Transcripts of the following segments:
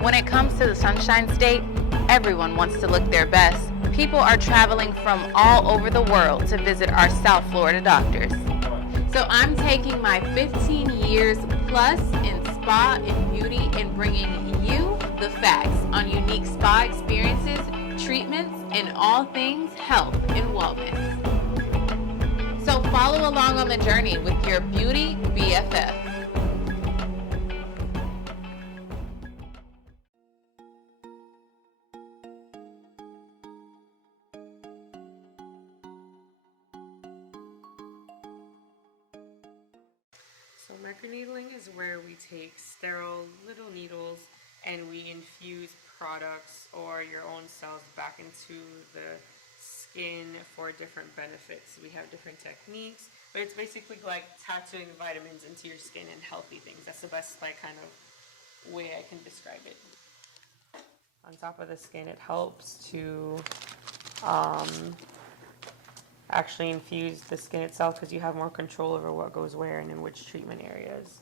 When it comes to the Sunshine State, everyone wants to look their best. People are traveling from all over the world to visit our South Florida doctors. So I'm taking my 15 years plus in spa and beauty and bringing you the facts on unique spa experiences, treatments, and all things health and wellness. So follow along on the journey with your beauty BFF. So microneedling is where we take sterile little needles and we infuse products or your own cells back into the skin for different benefits. We have different techniques, but it's basically like tattooing vitamins into your skin and healthy things. That's the best kind of way I can describe it. On top of the skin, it helps to actually infuse the skin itself because you have more control over what goes where and in which treatment areas.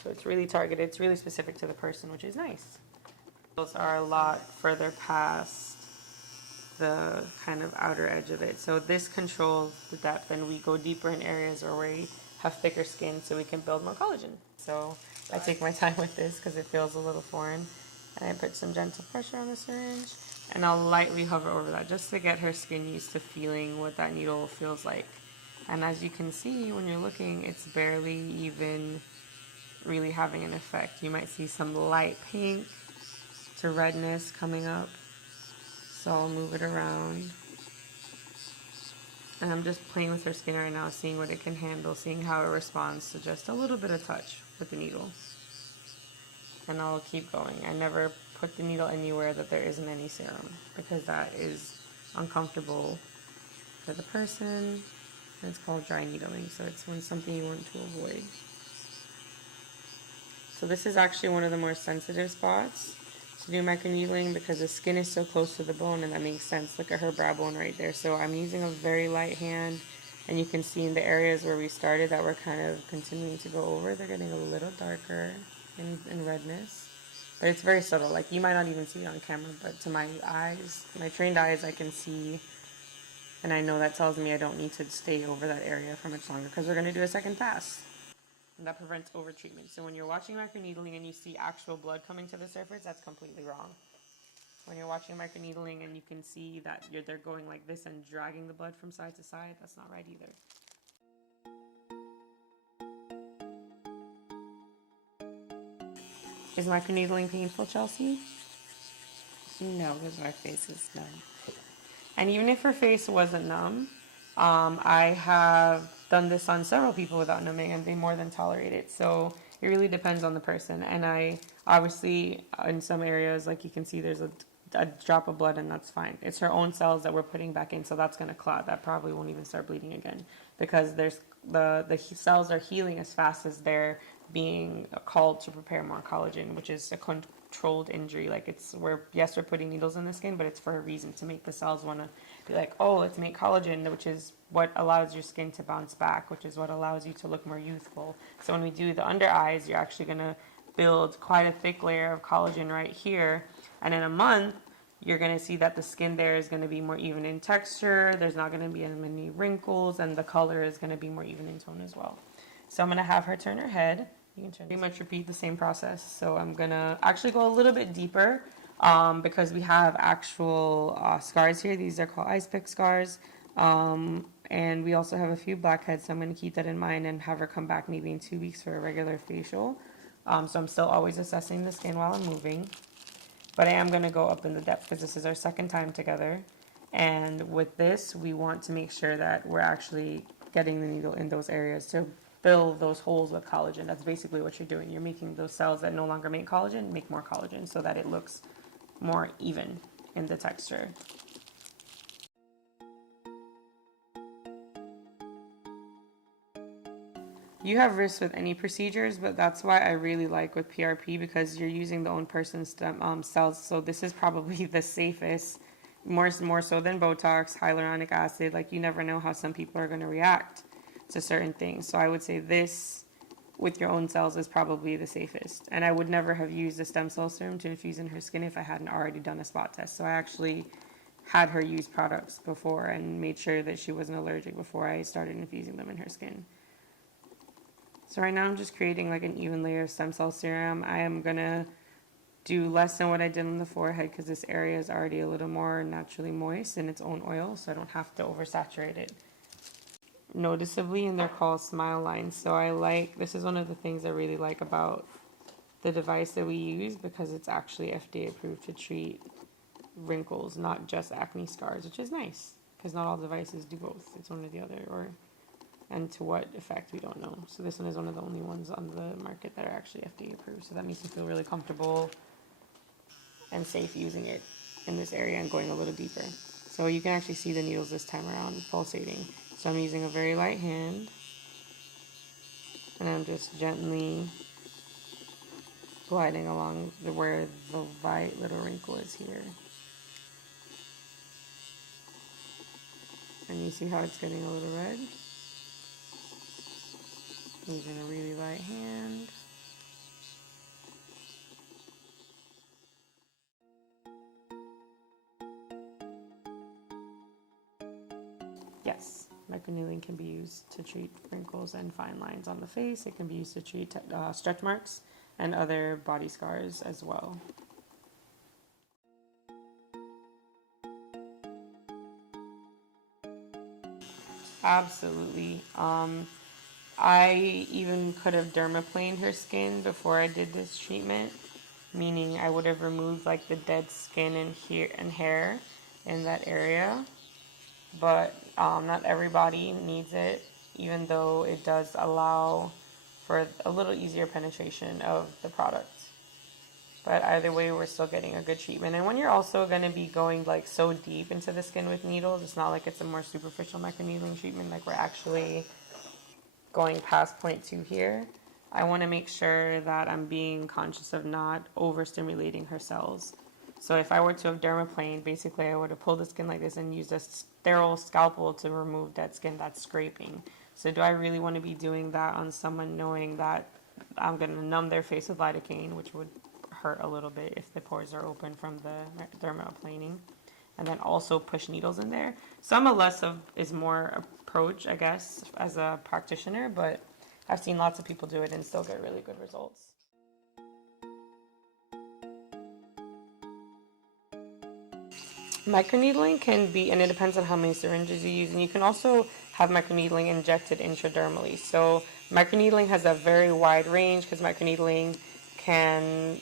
So it's really targeted, it's really specific to the person, which is nice. Those are a lot further past the kind of outer edge of it. So this controls the depth, and we go deeper in areas where we have thicker skin so we can build more collagen. So I take my time with this because it feels a little foreign. And I put some gentle pressure on the syringe, and I'll lightly hover over that just to get her skin used to feeling what that needle feels like. And as you can see when you're looking, it's barely even really having an effect. You might see some light pink to redness coming up. So I'll move it around. And I'm just playing with her skin right now, seeing what it can handle, seeing how it responds to just a little bit of touch with the needle. And I'll keep going. I never put the needle anywhere that there isn't any serum because that is uncomfortable for the person, and it's called dry needling, so it's something you want to avoid. So this is actually one of the more sensitive spots to do microneedling because the skin is so close to the bone, and that makes sense. Look at her brow bone right there. So I'm using a very light hand, and you can see in the areas where we started that we're kind of continuing to go over, they're getting a little darker in redness, but it's very subtle. Like, you might not even see it on camera, but to my eyes, my trained eyes, I can see, and I know that tells me I don't need to stay over that area for much longer because we're going to do a second pass, and that prevents overtreatment. So when you're watching microneedling and you see actual blood coming to the surface, that's completely wrong. When you're watching microneedling and you can see that they're going like this and dragging the blood from side to side, that's not right either. Is microneedling painful, Chelsea? No, because my face is numb. And even if her face wasn't numb, I have done this on several people without numbing, and they more than tolerate it. So it really depends on the person. And I obviously, in some areas, like you can see, there's a drop of blood, and that's fine. It's her own cells that we're putting back in, so that's going to clot. That probably won't even start bleeding again because there's the cells are healing as fast as they're being called to prepare more collagen, which is a controlled injury. Like, we're putting needles in the skin, but it's for a reason, to make the cells want to be like, oh, let's make collagen, which is what allows your skin to bounce back, which is what allows you to look more youthful. So when we do the under eyes, you're actually going to build quite a thick layer of collagen right here, and in a month you're going to see that the skin there is going to be more even in texture, there's not going to be as many wrinkles, and the color is going to be more even in tone as well. So I'm going to have her turn her head. You can pretty much repeat the same process. So I'm going to actually go a little bit deeper because we have actual scars here. These are called ice pick scars. And we also have a few blackheads, so I'm going to keep that in mind and have her come back maybe in 2 weeks for a regular facial. So I'm still always assessing the skin while I'm moving. But I am going to go up in the depth because this is our second time together. And with this, we want to make sure that we're actually getting the needle in those areas to fill those holes with collagen. That's basically what you're doing. You're making those cells that no longer make collagen more collagen so that it looks more even in the texture. You have risks with any procedures, but that's why I really like with PRP, because you're using the own person's cells. So this is probably the safest, more so than Botox, hyaluronic acid. Like, you never know how some people are going to react to certain things. So I would say this with your own cells is probably the safest. And I would never have used a stem cell serum to infuse in her skin if I hadn't already done a spot test. So I actually had her use products before and made sure that she wasn't allergic before I started infusing them in her skin. So right now I'm just creating like an even layer of stem cell serum. I am gonna do less than what I did on the forehead because this area is already a little more naturally moist in its own oil, so I don't have to oversaturate it noticeably. And they're called smile lines. So this is one of the things I really like about the device that we use, because it's actually FDA approved to treat wrinkles, not just acne scars, which is nice because not all devices do both. It's one or the other, and to what effect we don't know. So this one is one of the only ones on the market that are actually FDA approved. So that makes me feel really comfortable and safe using it in this area and going a little deeper. So you can actually see the needles this time around pulsating. So I'm using a very light hand, and I'm just gently gliding along where the white little wrinkle is here. And you see how it's getting a little red? Using a really light hand. Yes, microneedling can be used to treat wrinkles and fine lines on the face. It can be used to treat stretch marks and other body scars as well. Absolutely. I even could have dermaplaned her skin before I did this treatment, meaning I would have removed like the dead skin and hair in that area. But not everybody needs it, even though it does allow for a little easier penetration of the product. But either way, we're still getting a good treatment. And when you're also going to be going like so deep into the skin with needles, it's not like it's a more superficial microneedling treatment, like we're actually going past 0.2 here. I want to make sure that I'm being conscious of not overstimulating her cells. So if I were to have dermaplaned, basically I would have pulled the skin like this and used a sterile scalpel to remove dead skin that's scraping. So do I really want to be doing that on someone knowing that I'm going to numb their face with lidocaine, which would hurt a little bit if the pores are open from the dermaplaning, and then also push needles in there? So I'm a less of is more approach, I guess, as a practitioner, but I've seen lots of people do it and still get really good results. Microneedling can be, and it depends on how many syringes you use, and you can also have microneedling injected intradermally. So microneedling has a very wide range because microneedling can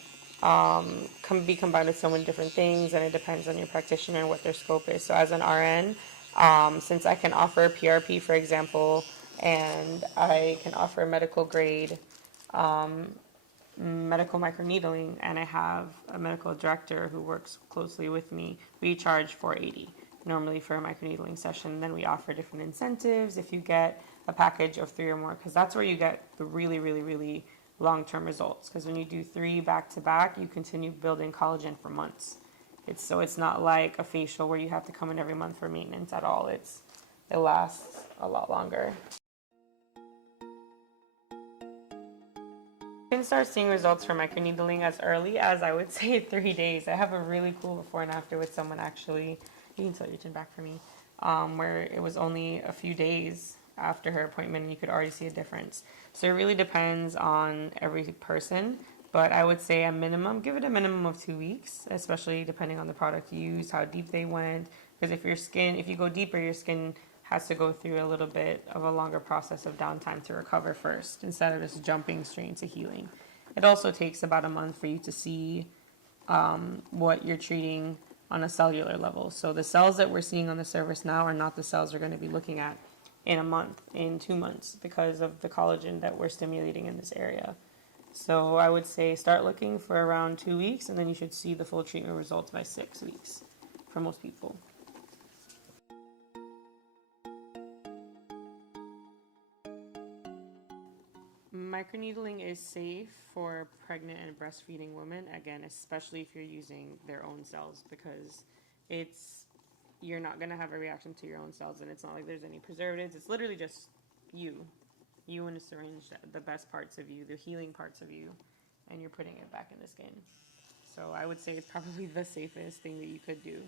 be combined with so many different things, and it depends on your practitioner and what their scope is. So as an RN, since I can offer PRP, for example, and I can offer medical grade medical microneedling, and I have a medical director who works closely with me, we charge $480 normally for a microneedling session. Then we offer different incentives if you get a package of 3 or more, because that's where you get the really, really, really long-term results. Because when you do 3 back-to-back, you continue building collagen for months. It's not like a facial where you have to come in every month for maintenance at all. It lasts a lot longer. You can start seeing results from microneedling as early as, I would say, 3 days. I have a really cool before and after with someone actually, you can tilt your chin back for me, where it was only a few days after her appointment and you could already see a difference. So it really depends on every person, but I would say give it a minimum of 2 weeks, especially depending on the product you use, how deep they went, because if you go deeper, your skin has to go through a little bit of a longer process of downtime to recover first, instead of just jumping straight into healing. It also takes about a month for you to see what you're treating on a cellular level. So the cells that we're seeing on the surface now are not the cells we're going to be looking at in a month, in 2 months, because of the collagen that we're stimulating in this area. So I would say start looking for around 2 weeks, and then you should see the full treatment results by 6 weeks for most people. Microneedling is safe for pregnant and breastfeeding women, again, especially if you're using their own cells, because you're not going to have a reaction to your own cells, and it's not like there's any preservatives. It's literally just you you want to syringe the best parts of you, the healing parts of you, and you're putting it back in the skin. So I would say it's probably the safest thing that you could do,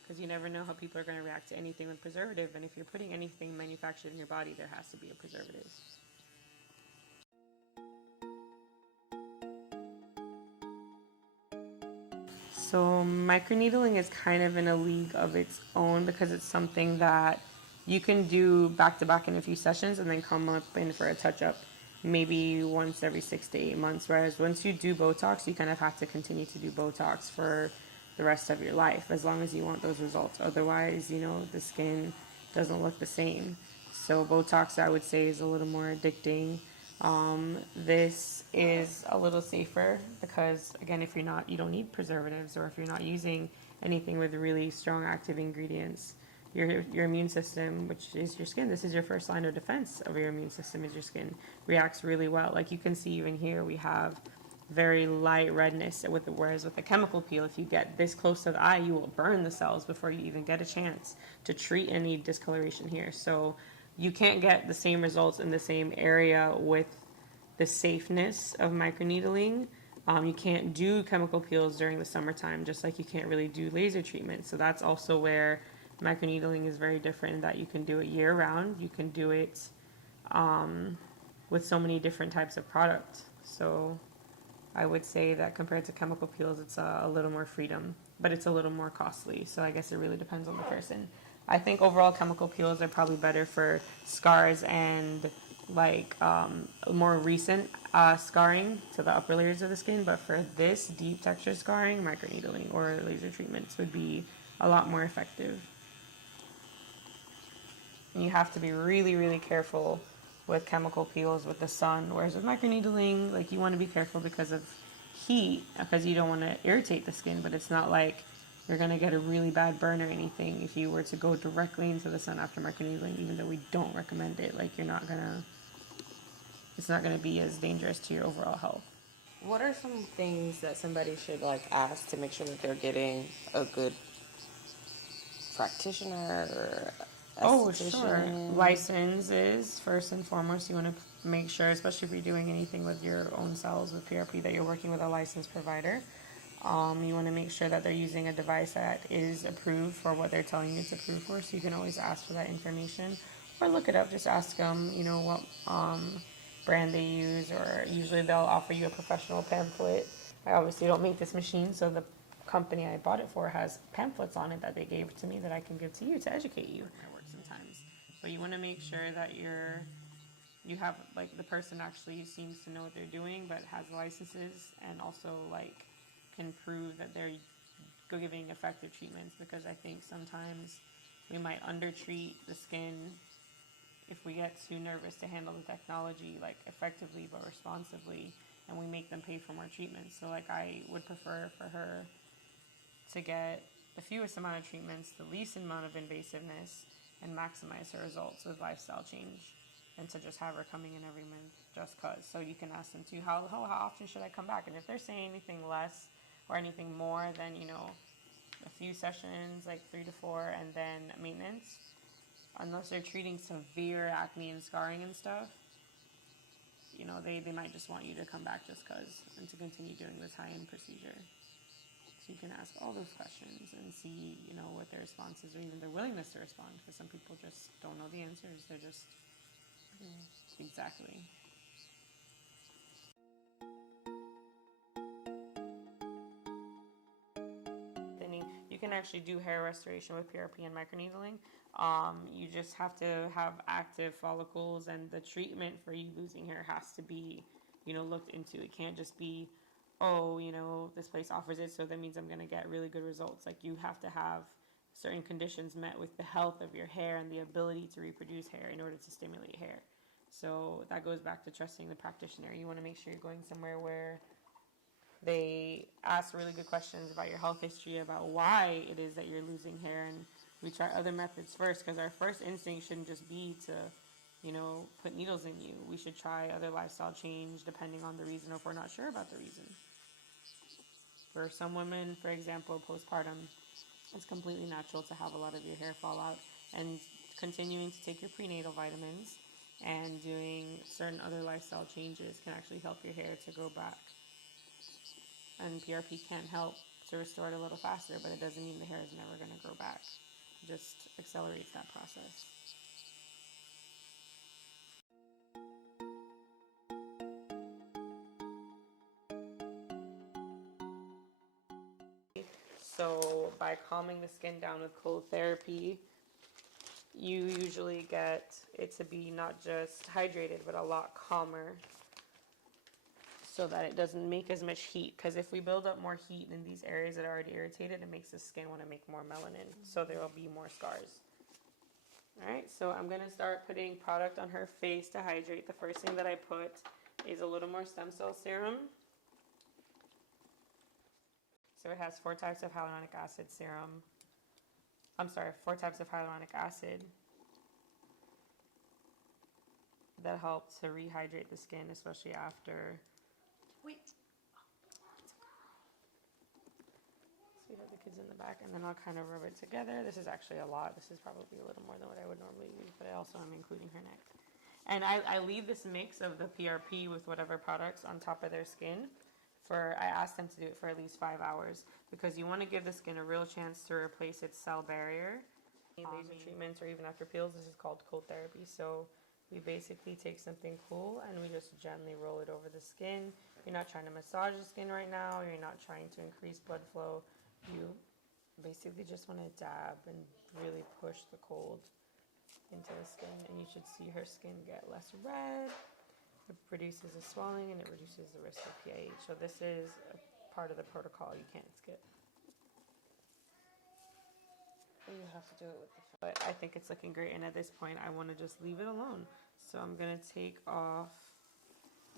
because you never know how people are going to react to anything with preservative, and if you're putting anything manufactured in your body, there has to be a preservative. So microneedling is kind of in a league of its own, because it's something that you can do back to back in a few sessions and then come up in for a touch up maybe once every 6 to 8 months. Whereas once you do Botox, you kind of have to continue to do Botox for the rest of your life, as long as you want those results. Otherwise, the skin doesn't look the same. So Botox, I would say, is a little more addicting. This is a little safer because, again, if you don't need preservatives, or if you're not using anything with really strong active ingredients, your immune system, which is your skin, this is your first line of defense of your immune system, is your skin, reacts really well. Like you can see even here, we have very light redness, whereas with a chemical peel, if you get this close to the eye, you will burn the cells before you even get a chance to treat any discoloration here. So you can't get the same results in the same area with the safeness of microneedling. You can't do chemical peels during the summertime, just like you can't really do laser treatment. So that's also where microneedling is very different, that you can do it year round. You can do it with so many different types of product. So I would say that compared to chemical peels, it's a little more freedom, but it's a little more costly. So I guess it really depends on the person. I think overall chemical peels are probably better for scars and more recent scarring to the upper layers of the skin. But for this deep texture scarring, microneedling or laser treatments would be a lot more effective. And you have to be really, really careful with chemical peels with the sun, whereas with microneedling, like, you want to be careful because of heat, because you don't want to irritate the skin, but it's not like you're going to get a really bad burn or anything if you were to go directly into the sun after microneedling, even though we don't recommend it. Like, it's not going to be as dangerous to your overall health. What are some things that somebody should ask to make sure that they're getting a good practitioner or Oh, sure. esthetician? Licenses, first and foremost. You want to make sure, especially if you're doing anything with your own cells with PRP, that you're working with a licensed provider. You want to make sure that they're using a device that is approved for what they're telling you it's approved for. So you can always ask for that information, or look it up. Just ask them, what brand they use, or usually they'll offer you a professional pamphlet. I obviously don't make this machine, so the company I bought it for has pamphlets on it that they gave to me that I can give to you to educate you. It works sometimes, but you want to make sure that you have the person actually seems to know what they're doing, but has licenses, and also can prove that they're giving effective treatments, because I think sometimes we might undertreat the skin if we get too nervous to handle the technology effectively but responsibly, and we make them pay for more treatments. So I would prefer for her to get the fewest amount of treatments, the least amount of invasiveness, and maximize her results with lifestyle change, and to just have her coming in every month just cause. So you can ask them too, how often should I come back? And if they're saying anything less or anything more than a few sessions, 3 to 4, and then maintenance, unless they're treating severe acne and scarring and stuff, they might just want you to come back just cause, and to continue doing this high-end procedure. So you can ask all those questions and see, what their response is, or even their willingness to respond, because some people just don't know the answers. They're just, exactly. You can actually do hair restoration with PRP and microneedling. You just have to have active follicles, and the treatment for you losing hair has to be, looked into. It can't just be, this place offers it, so that means I'm going to get really good results. You have to have certain conditions met with the health of your hair and the ability to reproduce hair in order to stimulate hair. So that goes back to trusting the practitioner. You want to make sure you're going somewhere where they ask really good questions about your health history, about why it is that you're losing hair, and we try other methods first, because our first instinct shouldn't just be to, put needles in you. We should try other lifestyle change depending on the reason, or if we're not sure about the reason. For some women, for example, postpartum, it's completely natural to have a lot of your hair fall out, and continuing to take your prenatal vitamins and doing certain other lifestyle changes can actually help your hair to grow back. And PRP can help to restore it a little faster, but it doesn't mean the hair is never going to grow back. It just accelerates that process. So by calming the skin down with cold therapy, you usually get it to be not just hydrated, but a lot calmer, so that it doesn't make as much heat. Because if we build up more heat in these areas that are already irritated, it makes the skin want to make more melanin, so there will be more scars. All right, so I'm gonna start putting product on her face to hydrate. The first thing that I put is a little more stem cell serum. So it has 4 types of hyaluronic acid serum. 4 types of hyaluronic acid that help to rehydrate the skin, especially after. Wait. So we have the kids in the back, and then I'll kind of rub it together. This is actually a lot. This is probably a little more than what I would normally use, but I also am including her neck. And I leave this mix of the PRP with whatever products on top of their skin. I asked them to do it for at least 5 hours, because you want to give the skin a real chance to replace its cell barrier. Laser treatments or even after peels, this is called cold therapy. So we basically take something cool and we just gently roll it over the skin. You're not trying to massage the skin right now. You're not trying to increase blood flow. You basically just want to dab and really push the cold into the skin, and you should see her skin get less red. It reduces the swelling and it reduces the risk of PIH. So this is a part of the protocol you can't skip. You have to do it with the. But I think it's looking great, and at this point I want to just leave it alone. So I'm gonna take off.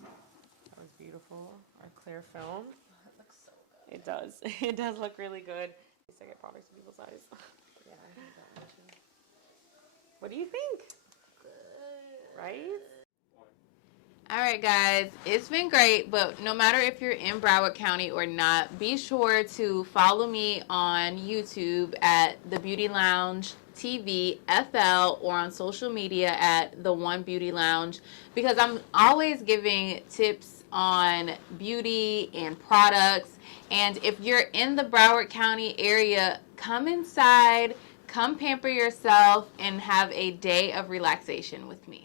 That was beautiful. Our clear film. Oh, it looks so good. It does. It does look really good. At least I get products to people's eyes. Yeah, I think that one too. What do you think? Good. Right? All right, guys, it's been great, but no matter if you're in Broward County or not, be sure to follow me on YouTube at The Beauty Lounge TV FL, or on social media at The One Beauty Lounge, because I'm always giving tips on beauty and products. And if you're in the Broward County area, come inside, come pamper yourself, and have a day of relaxation with me.